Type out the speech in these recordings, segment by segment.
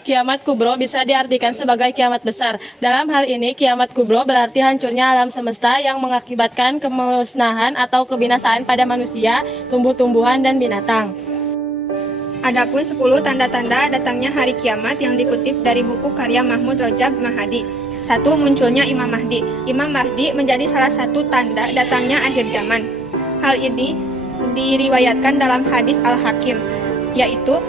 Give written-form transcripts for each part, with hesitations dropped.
Kiamat kubro bisa diartikan sebagai kiamat besar. Dalam hal ini, kiamat kubro berarti hancurnya alam semesta yang mengakibatkan kemusnahan atau kebinasaan pada manusia, tumbuh-tumbuhan, dan binatang. Adapun 10 tanda-tanda datangnya hari kiamat yang dikutip dari buku karya Mahmud Rajab Mahadi. 1. Munculnya Imam Mahdi. Imam Mahdi menjadi salah satu tanda datangnya akhir zaman. Hal ini diriwayatkan dalam hadis Al-Hakim, yaitu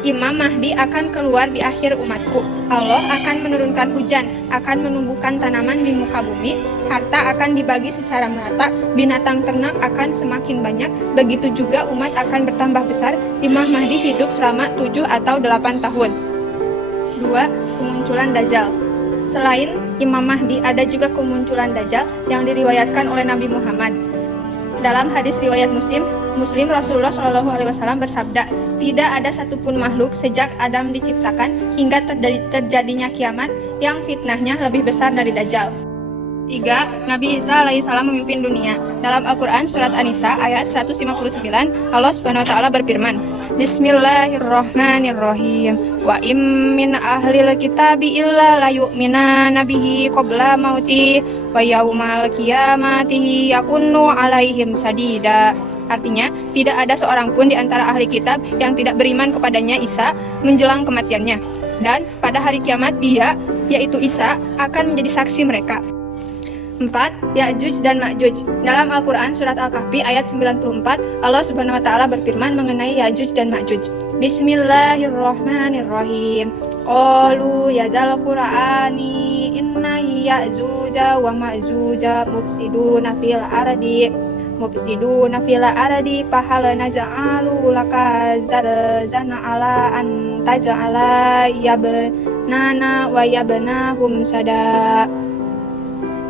Imam Mahdi akan keluar di akhir umatku. Allah akan menurunkan hujan, akan menumbuhkan tanaman di muka bumi, harta akan dibagi secara merata, binatang ternak akan semakin banyak, begitu juga umat akan bertambah besar. Imam Mahdi hidup selama 7 atau 8 tahun. 2. Kemunculan Dajjal. Selain Imam Mahdi, ada juga kemunculan Dajjal yang diriwayatkan oleh Nabi Muhammad. Dalam hadis riwayat Muslim, Rasulullah SAW bersabda, tidak ada satupun makhluk sejak Adam diciptakan hingga terjadinya kiamat yang fitnahnya lebih besar dari Dajjal. 3. Nabi Isa alaihissalam memimpin dunia. Dalam Al-Quran surat An-Nisa ayat 159, Allah Subhanahu wa Ta'ala berfirman, Bismillahirrahmanirrahim. Wa im min ahlil kitabi illa la yu'minana bihi qabla mauti wa yaumal qiyamati yakunu alaihim sadida. Artinya, tidak ada seorang pun di antara ahli kitab yang tidak beriman kepadanya Isa menjelang kematiannya. Dan pada hari kiamat dia, yaitu Isa, akan menjadi saksi mereka. 4. Ya'juj dan Ma'juj. Dalam Al-Quran surat Al-Kahfi ayat 94, Allah Subhanahu wa Ta'ala berfirman mengenai Ya'juj dan Ma'juj. Bismillahirrahmanirrahim. Qalu yazal Qur'ani inna Ya'juja wa Ma'juja mufsiduna fil ardi fahal naj'alu laka zarzana ala an taj'ala yabnana wa yabnahum sada.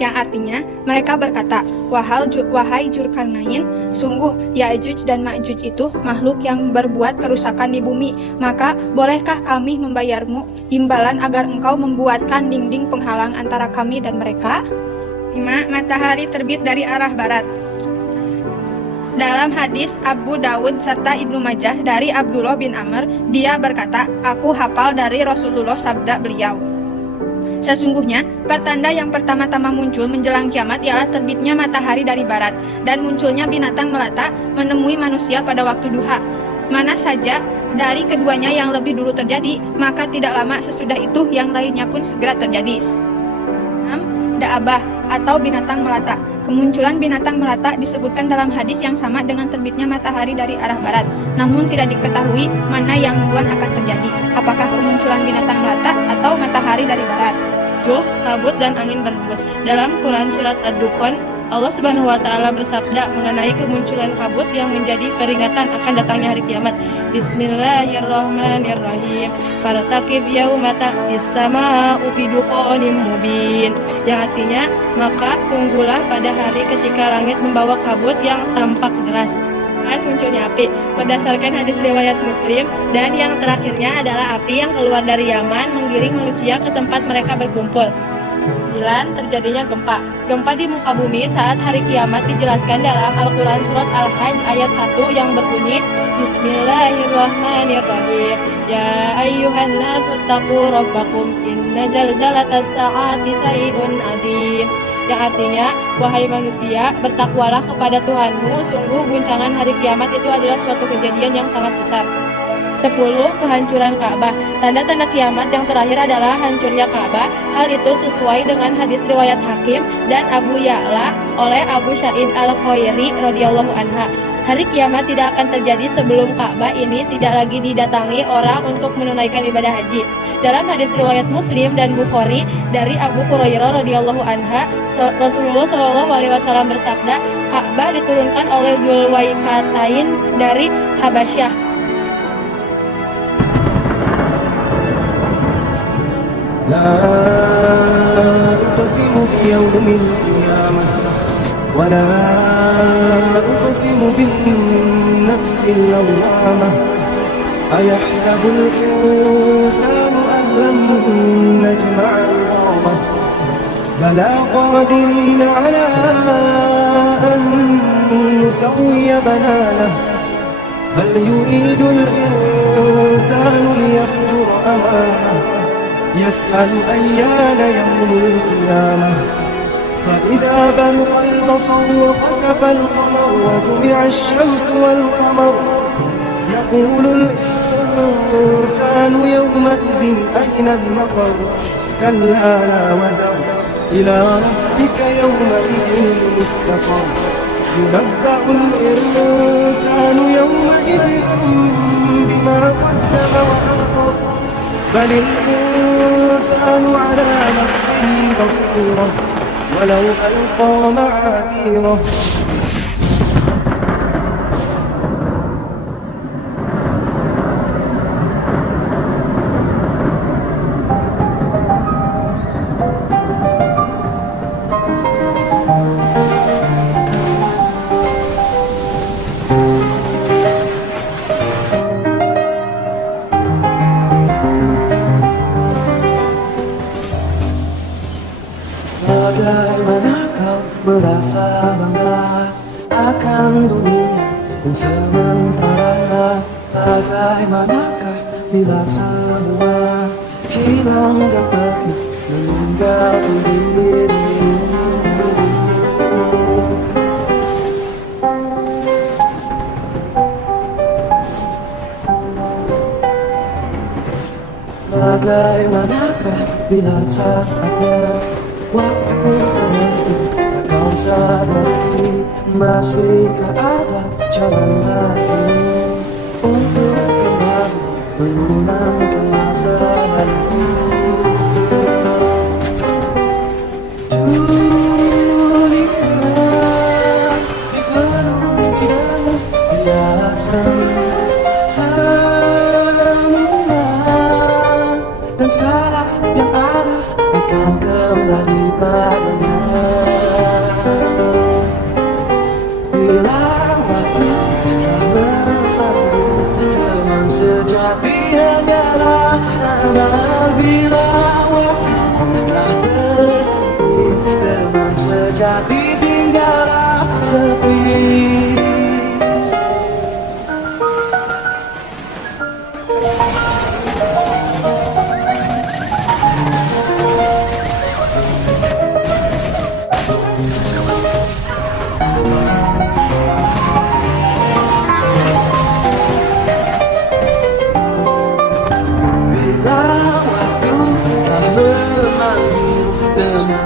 Yang artinya, mereka berkata, wahai Dzulkarnain, sungguh Ya'juj dan Ma'juj itu makhluk yang berbuat kerusakan di bumi, maka bolehkah kami membayarmu imbalan agar engkau membuatkan dinding penghalang antara kami dan mereka? 5. Matahari terbit dari arah barat. Dalam hadis Abu Dawud serta Ibnu Majah dari Abdullah bin Amr, dia berkata, aku hafal dari Rasulullah sabda beliau, sesungguhnya, pertanda yang pertama-tama muncul menjelang kiamat ialah terbitnya matahari dari barat dan munculnya binatang melata menemui manusia pada waktu duha. Mana saja dari keduanya yang lebih dulu terjadi, maka tidak lama sesudah itu yang lainnya pun segera terjadi. 6. Da'abah atau binatang melata. Kemunculan binatang melata disebutkan dalam hadis yang sama dengan terbitnya matahari dari arah barat. Namun tidak diketahui mana yang duluan akan terjadi. Apakah kemunculan binatang melata atau matahari dari barat? 7. Kabut dan angin berhembus. Dalam Quran surat Ad-Dukhan, Allah Subhanahu wa Ta'ala bersabda mengenai kemunculan kabut yang menjadi peringatan akan datangnya hari kiamat. Bismillahirrahmanirrahim. Fartaqib yauma ta'tis sama'u bidukhanin mubin. Yang artinya, maka tunggulah pada hari ketika langit membawa kabut yang tampak jelas. Dan munculnya api berdasarkan hadis riwayat Muslim, dan yang terakhirnya adalah api yang keluar dari Yaman menggiring manusia ke tempat mereka berkumpul. 9. Terjadinya gempa. Gempa di muka bumi saat hari kiamat dijelaskan dalam Al-Quran surat Al-Hajj ayat 1 yang berbunyi, Bismillahirrahmanirrahim. Ya ayyuhan nasu taqu rabbakum inna zalzalatas sa'ati shay'un 'adzim. Yang artinya, wahai manusia, bertakwalah kepada Tuhanmu, sungguh guncangan hari kiamat itu adalah suatu kejadian yang sangat besar. 10. Kehancuran Ka'bah. Tanda-tanda kiamat yang terakhir adalah hancurnya Ka'bah. Hal itu sesuai dengan hadis riwayat Hakim dan Abu Ya'la oleh Abu Sa'id Al-Khairi radhiyallahu anha. Hari kiamat tidak akan terjadi sebelum Ka'bah ini tidak lagi didatangi orang untuk menunaikan ibadah haji. Dalam hadis riwayat Muslim dan Bukhari dari Abu Hurairah radhiyallahu anha, Rasulullah SAW bersabda, Ka'bah diturunkan oleh Dzulwaikatain dari Habasyah. لا أقسم بيوم القيامة ولا أقسم بالنفس اللوامة أيحسب الإنسان أن لن نجمع عظامه بلى قادرين على أن نسوي بنانه بل يريد الإنسان ليفجر والفجر أوانه يسأل أيان يوم القيامة فإذا برق البصر وخسف القمر وجمع الشمس والقمر يقول الإنسان يومئذ أين المفر كلا لا وزر إلى ربك يومئذ المستقر ينبأ الإنسان يومئذ بما قدم وأخر بل الإنسان على نفسه بصيرة ولو ألقى معاذيره Bagaimana kau merasa bangga akan dunia yang sementara? Bagaimanakah bila semua hilang dan pergi meninggalkan dirimu? Bagaimanakah bila saatnya waktu terhenti, tak kau sadari masihkah ada jalan lagi untuk kembali mengulang kesalahan. Dunia dipenuhi biasa semua dan segala yang ada akan kembali padanya. Bila waktu telah berlalu, teman sejati hanyalah amal. Bila waktu telah berhenti, teman sejati tinggallah sepi.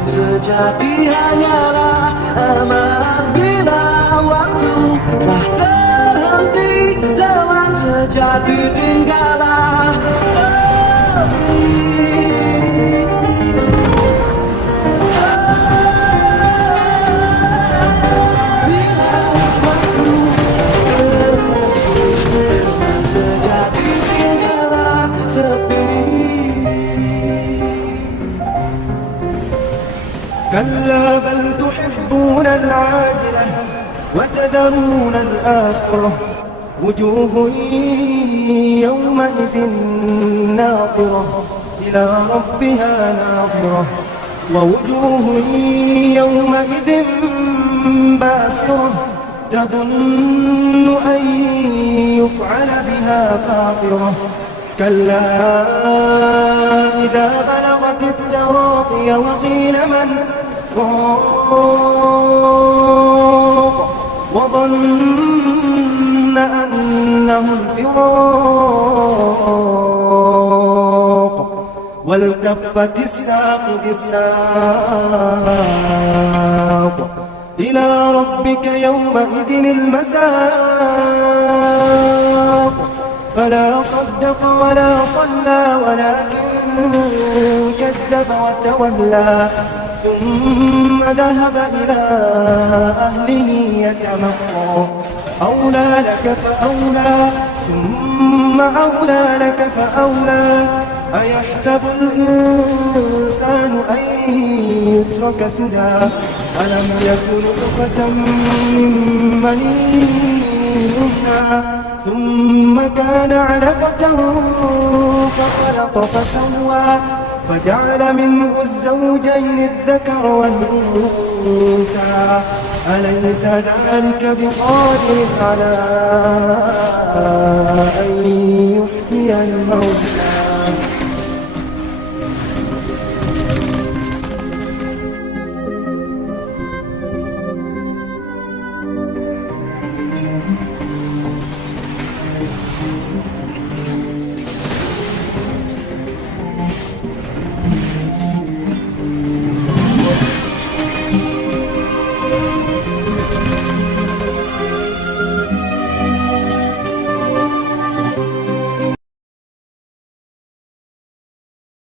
Sejati hanyalah aman. Bila waktu telah terhenti, teman sejati tinggallah sepi. Bila waktu terhenti, teman sejati tinggallah sepi. كلا بل تحبون العاجلة وتذرون الآخرة وجوه يومئذ ناظرة إلى ربها ناظرة ووجوه يومئذ باسرة تظن أن يفعل بها فاقرة كلا إذا بلغت التراقي وقيل من راق وظن أنه الفراق والتفت الساق بالساق إلى ربك يومئذ المساق فلا صدق ولا صلى ولكن كذب وتولى ثم ذهب إلى أهله يتمطى أولى لك فأولى ثم أولى لك فأولى أيحسب الإنسان أن يترك سدى ألم يكن نطفة من مني يمنى ثم كان علقة فخلق فسوى فجعل منه الزوجين الذكر والأنثى أليس ذلك بقادر على